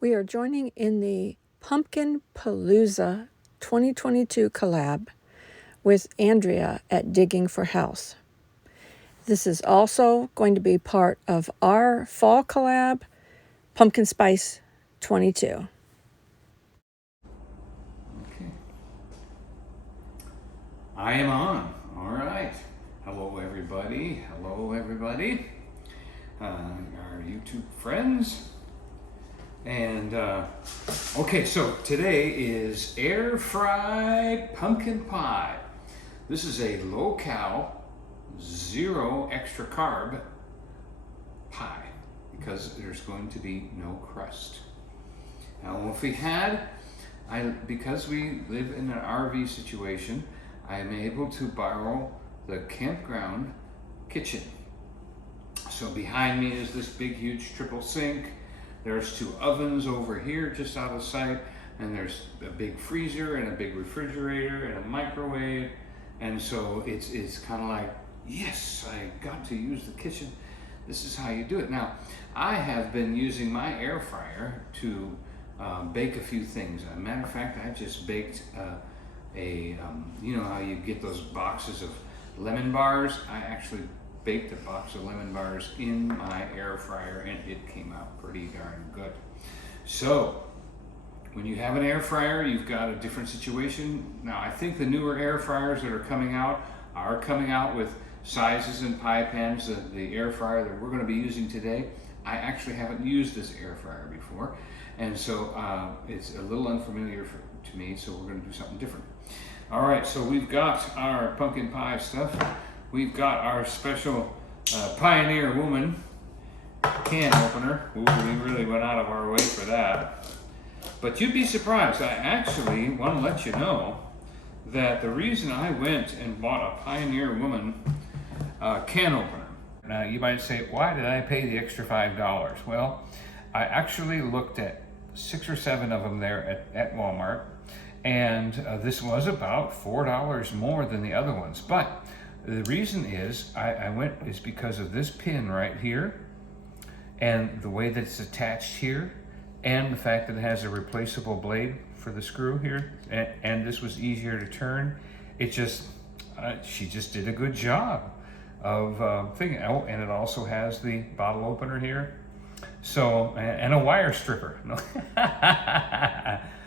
We are joining in the Pumpkin Palooza 2022 collab with Andrea at Digging for House. This is also going to be part of our fall collab, Pumpkin Spice 22. Okay. I am on. All right. Hello, everybody. Hello, everybody. Our YouTube friends. And okay, so today is air fried pumpkin pie. This is a low cal, zero extra carb pie because there's going to be no crust. Now, if we had, because we live in an RV situation, I am able to borrow the campground kitchen. So behind me is this big, huge triple sink. There's two ovens over here just out of sight, and there's a big freezer and a big refrigerator and a microwave. And so it's kind of like, yes, I got to use the kitchen. This is how you do it. Now, I have been using my air fryer to bake a few things. As a matter of fact, I just baked you know how you get those boxes of lemon bars? I actually baked a box of lemon bars in my air fryer, and it came out pretty darn good. So when you have an air fryer, you've got a different situation. Now, I think the newer air fryers that are coming out with sizes and pie pans. The air fryer that we're going to be using today, I actually haven't used this air fryer before, and so it's a little unfamiliar to me, so we're going to do something different. All right, so we've got our pumpkin pie stuff. We've got our special Pioneer Woman can opener. Ooh, we really went out of our way for that. But you'd be surprised. I actually want to let you know that the reason I went and bought a Pioneer Woman can opener. Now, you might say, why did I pay the extra $5? Well, I actually looked at 6 or 7 of them there at Walmart, and this was about $4 more than the other ones. But the reason is I went is because of this pin right here, and the way that it's attached here, and the fact that it has a replaceable blade for the screw here, and this was easier to turn. It just, she just did a good job of thinking. Oh, and it also has the bottle opener here. So, and a wire stripper.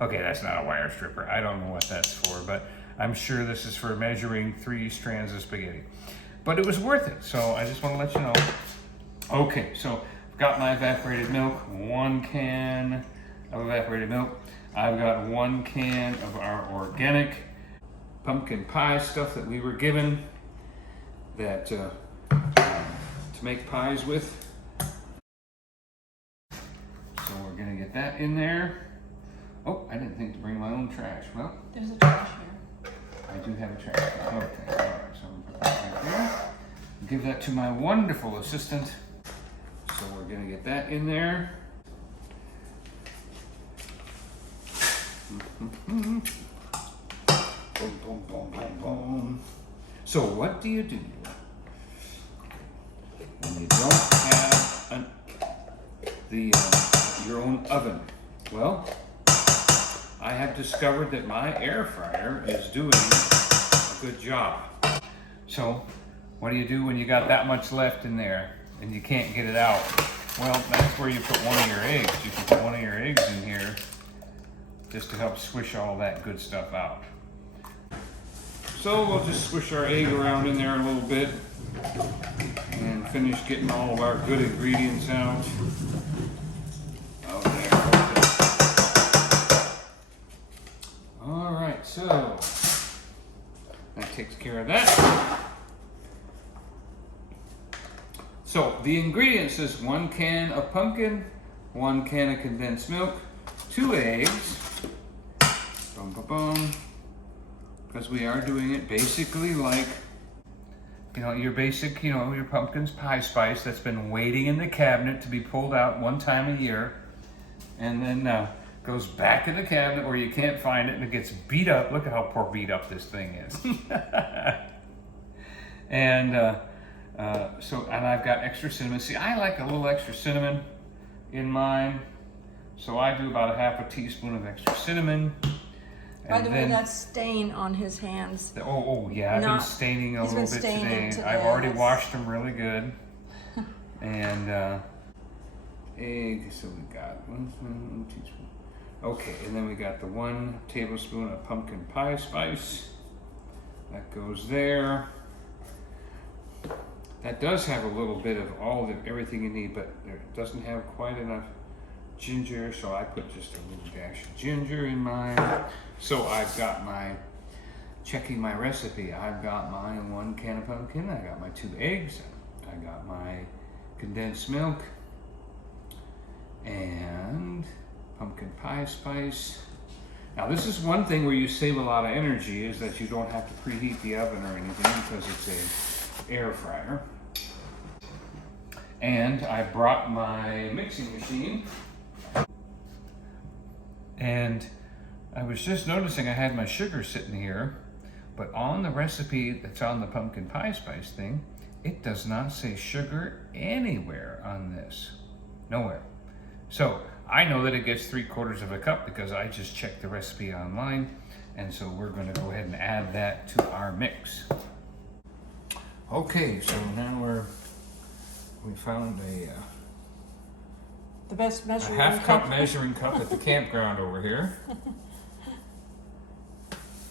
Okay, that's not a wire stripper. I don't know what that's for, but I'm sure this is for measuring 3 strands of spaghetti. But it was worth it, so I just want to let you know. Okay, so I've got my evaporated milk, 1 can of evaporated milk. I've got 1 can of our organic pumpkin pie stuff that we were given that to make pies with. So we're gonna get that in there. Oh, I didn't think to bring my own trash. Well, there's a trash here. I do have a trash can. Okay, all right, so I'm gonna put that right there. Give that to my wonderful assistant. So we're gonna get that in there. Boom, boom, boom, boom, boom. So what do you do when you don't have your own oven? Well, I have discovered that my air fryer is doing a good job. So what do you do when you got that much left in there and you can't get it out? Well, that's where you put one of your eggs. You can put one of your eggs in here just to help swish all that good stuff out. So we'll just swish our egg around in there a little bit and finish getting all of our good ingredients out. Oh, there. All right, so that takes care of that. So the ingredients is 1 can of pumpkin, 1 can of condensed milk, 2 eggs, boom, boom, boom, because we are doing it basically like, you know, your basic, you know, your pumpkin's pie spice that's been waiting in the cabinet to be pulled out 1 time a year, and then goes back in the cabinet where you can't find it, and it gets beat up. Look at how poor beat up this thing is. And and I've got extra cinnamon. See, I like a little extra cinnamon in mine. So I do about a half a teaspoon of extra cinnamon. By the way, that stain on his hands. Oh yeah, I've been staining a little bit today. I've already washed them really good. And egg, so we got 1 teaspoon. Okay, and then we got the 1 tablespoon of pumpkin pie spice. That goes there. That does have a little bit of everything you need, but it doesn't have quite enough ginger, so I put just a little dash of ginger in mine. So I've got checking my recipe, I've got my 1 can of pumpkin, I got my 2 eggs, I got my condensed milk, and pumpkin pie spice. Now this is one thing where you save a lot of energy, is that you don't have to preheat the oven or anything because it's a air fryer. And I brought my mixing machine. And I was just noticing I had my sugar sitting here, but on the recipe that's on the pumpkin pie spice thing, it does not say sugar anywhere on this. Nowhere. So I know that it gets 3/4 of a cup because I just checked the recipe online. And so we're going to go ahead and add that to our mix. Okay, so now we found the best a measuring half-cup measuring cup at the campground over here.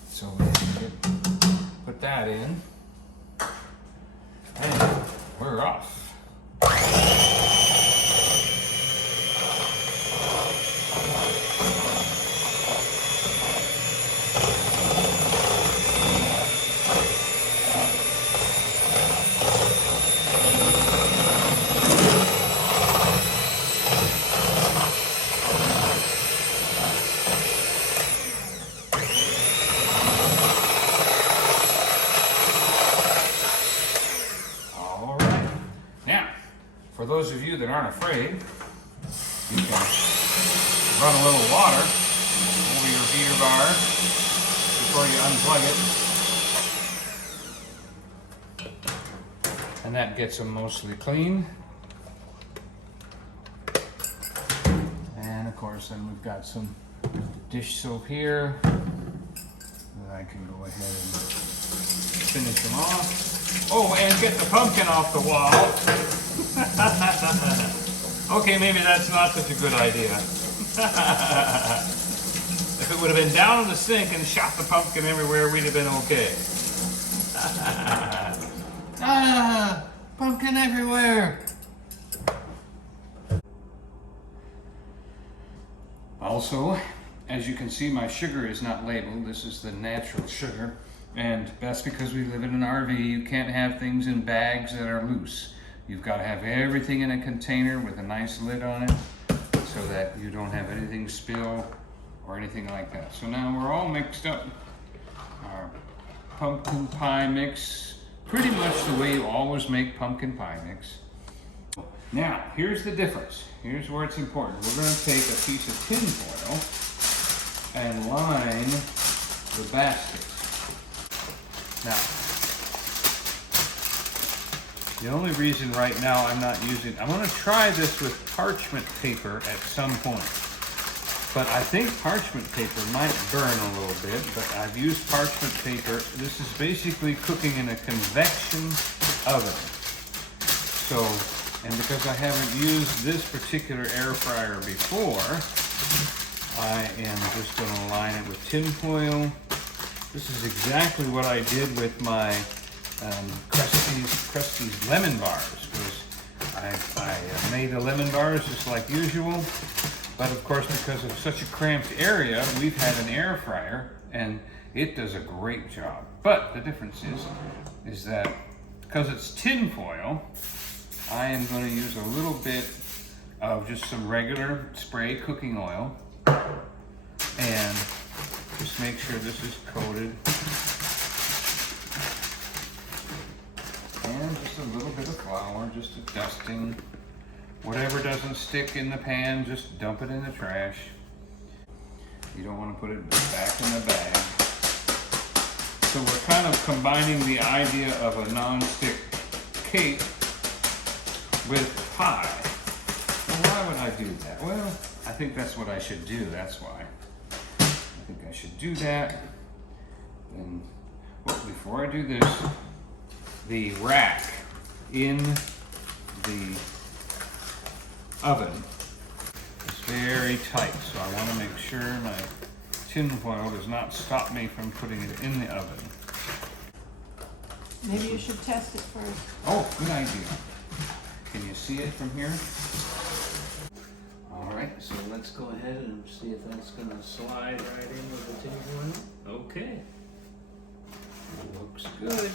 So we put that in, and we're off. For those of you that aren't afraid, you can run a little water over your heater bar before you unplug it. And that gets them mostly clean. And of course, then we've got some dish soap here that I can go ahead and finish them off. Oh, and get the pumpkin off the wall. Okay, maybe that's not such a good idea. If it would have been down in the sink and shot the pumpkin everywhere, we'd have been okay. Pumpkin everywhere. Also, as you can see, my sugar is not labeled. This is the natural sugar. And that's because we live in an RV. You can't have things in bags that are loose. You've got to have everything in a container with a nice lid on it so that you don't have anything spill or anything like that. So now we're all mixed up. Our pumpkin pie mix, pretty much the way you always make pumpkin pie mix. Now, here's the difference. Here's where it's important. We're going to take a piece of tin foil and line the basket. Now, the only reason right now I'm not using, I'm going to try this with parchment paper at some point. But I think parchment paper might burn a little bit, but I've used parchment paper. This is basically cooking in a convection oven. So, and because I haven't used this particular air fryer before, I am just going to line it with tin foil. This is exactly what I did with my Krusty's lemon bars. I made the lemon bars just like usual, but of course because of such a cramped area, we've had an air fryer and it does a great job. But the difference is that because it's tin foil, I am going to use a little bit of just some regular spray cooking oil and just make sure this is coated. And just a little bit of flour, just a dusting. Whatever doesn't stick in the pan, just dump it in the trash. You don't want to put it back in the bag. So we're kind of combining the idea of a non-stick cake with pie. why would I do that? Well, I think that's what I should do, that's why. I think I should do that. And well, before I do this, the rack in the oven is very tight, so I want to make sure my tinfoil does not stop me from putting it in the oven. Maybe you should test it first. Oh, good idea. Can you see it from here? All right, so let's go ahead and see if that's going to slide right in with the tinfoil. Okay. Looks good.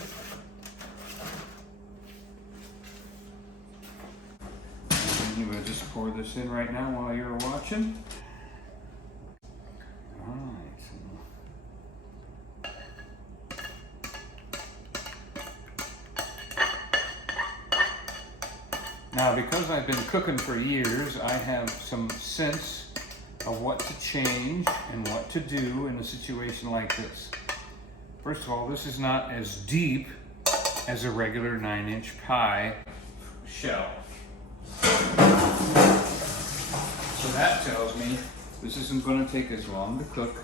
And you will just pour this in right now while you're watching. All right. Now, because I've been cooking for years, I have some sense of what to change and what to do in a situation like this. First of all, this is not as deep as a regular 9-inch pie shell. So that tells me this isn't going to take as long to cook,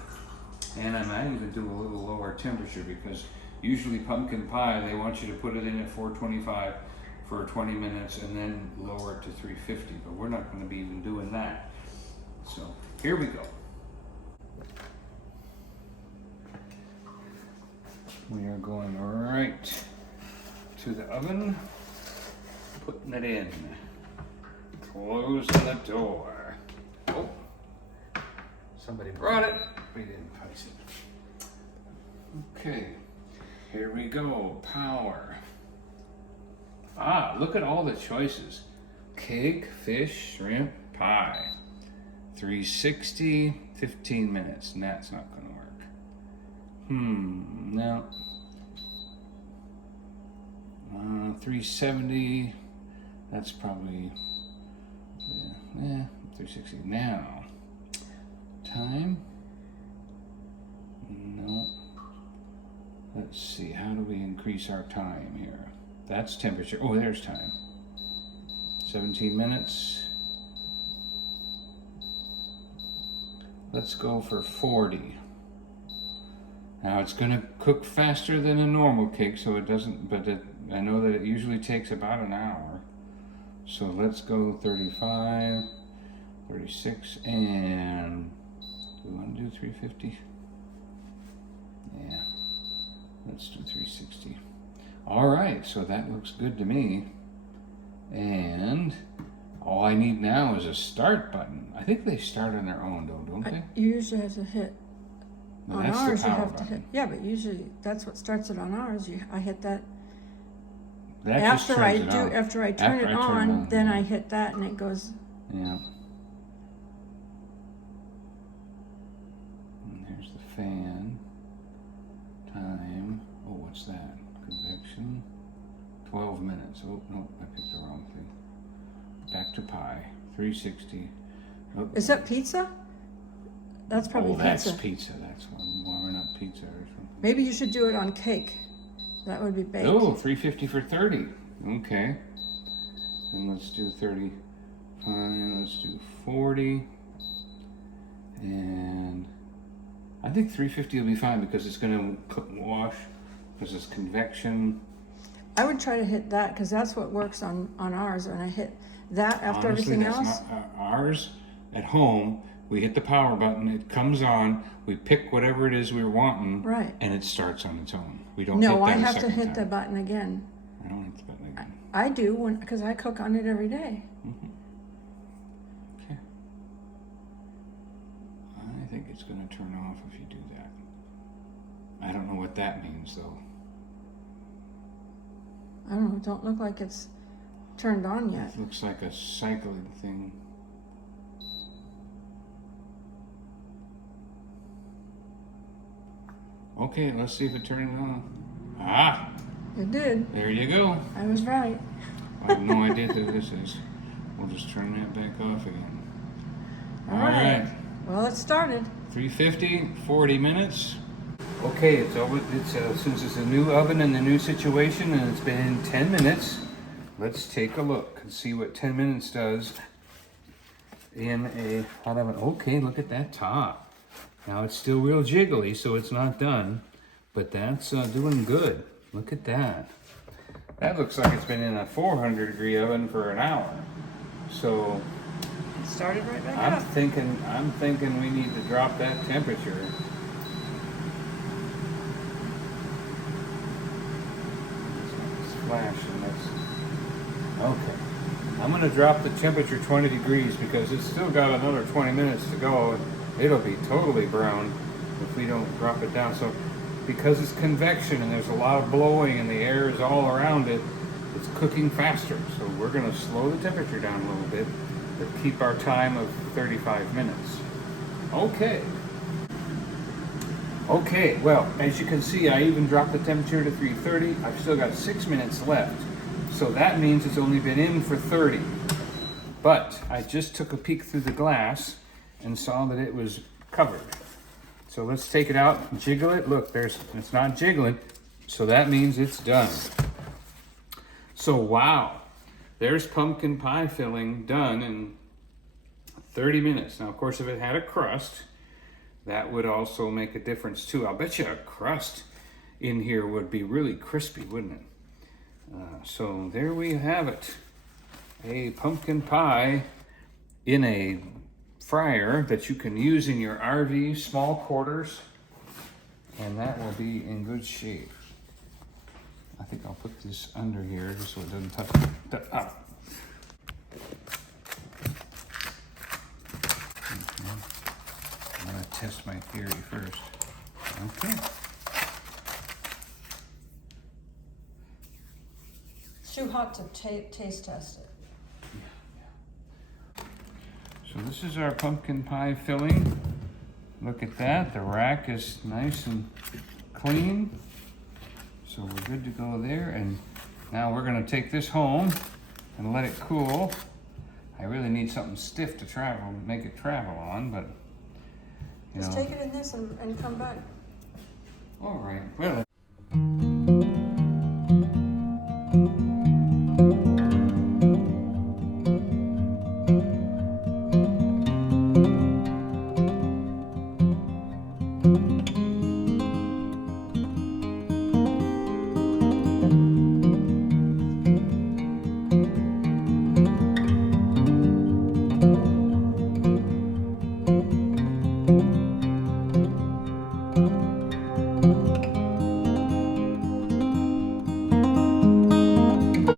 and I might even do a little lower temperature because usually pumpkin pie, they want you to put it in at 425 for 20 minutes and then lower it to 350, but we're not going to be even doing that. So here we go. We are going right to the oven, putting it in, closing the door. Oh, somebody brought it, we didn't place it. Okay, here we go, power. Ah, look at all the choices. Cake, fish, shrimp, pie. 360, 15 minutes, and that's not gonna work. No. 370, that's probably, yeah, 360. Now, time? No. Let's see, how do we increase our time here? That's temperature. Oh, there's time. 17 minutes. Let's go for 40. Now it's going to cook faster than a normal cake, so it doesn't, but I know that it usually takes about an hour. So let's go 35, 36, and do we want to do 350? Yeah, let's do 360. All right, so that looks good to me. And all I need now is a start button. I think they start on their own, though, don't they? You usually have to hit. No, on that's ours, the you power have to button. hit. Yeah, but usually that's what starts it on ours. I hit that. That just After I turns it do, on. after I turn it on, then I hit that, and it goes. Yeah. And there's the fan. Time. Oh, what's that? Convection. 12 minutes. Oh, no, I picked the wrong thing. Back to pie. 360. Oh, Is that pizza? That's probably pizza. That's pizza. That's warming up pizza or something. Maybe you should do it on cake. That would be baked. Oh, 350 for 30. Okay. And let's do 35. Let's do 40. And I think 350 will be fine because it's going to wash because it's convection. I would try to hit that because that's what works on ours. When I hit that after Honestly, everything that's else. not, ours at home, we hit the power button, it comes on, we pick whatever it is we're wanting, Right. and it starts on its own. We don't No, hit that I a have to second hit time. the button again. I don't hit the button again. I do because I cook on it every day. Okay. I think it's going to turn off if you do that. I don't know what that means though. I don't know. It don't look like it's turned on yet. It looks like a cycling thing. Okay, let's see if it turned on. Ah, It did. there you go. I was right. I have no idea what this is. We'll just turn that back off again. All right. Well, it started. 350, 40 minutes. Okay, it's over. Since it's a new oven and a new situation, and it's been 10 minutes. Let's take a look and see what 10 minutes does in a hot oven. Okay, look at that top. Now it's still real jiggly, so it's not done, but that's doing good. Look at that. That looks like it's been in a 400-degree oven for an hour. So It started right back I'm up. thinking we need to drop that temperature. Flashing this. Okay. I'm gonna drop the temperature 20 degrees because it's still got another 20 minutes to go. It'll be totally brown if we don't drop it down. So because it's convection and there's a lot of blowing and the air is all around it, it's cooking faster. So we're gonna slow the temperature down a little bit, but keep our time of 35 minutes. Okay. Okay, well, as you can see, I even dropped the temperature to 330. I've still got 6 minutes left. So that means it's only been in for 30. But I just took a peek through the glass and saw that it was covered. So let's take it out and jiggle it. Look, it's not jiggling, so that means it's done. So wow, there's pumpkin pie filling done in 30 minutes. Now, of course, if it had a crust, that would also make a difference too. I'll bet you a crust in here would be really crispy, wouldn't it? So there we have it. A pumpkin pie in a fryer that you can use in your RV, small quarters, and that will be in good shape. I think I'll put this under here just so it doesn't touch the up. I'm gonna test my theory first. Okay. It's too hot to taste test it. So this is our pumpkin pie filling. Look at that, the rack is nice and clean. So we're good to go there. And now we're gonna take this home and let it cool. I really need something stiff to travel, make it travel on, but you Just know. take it in this and come back. All right, well.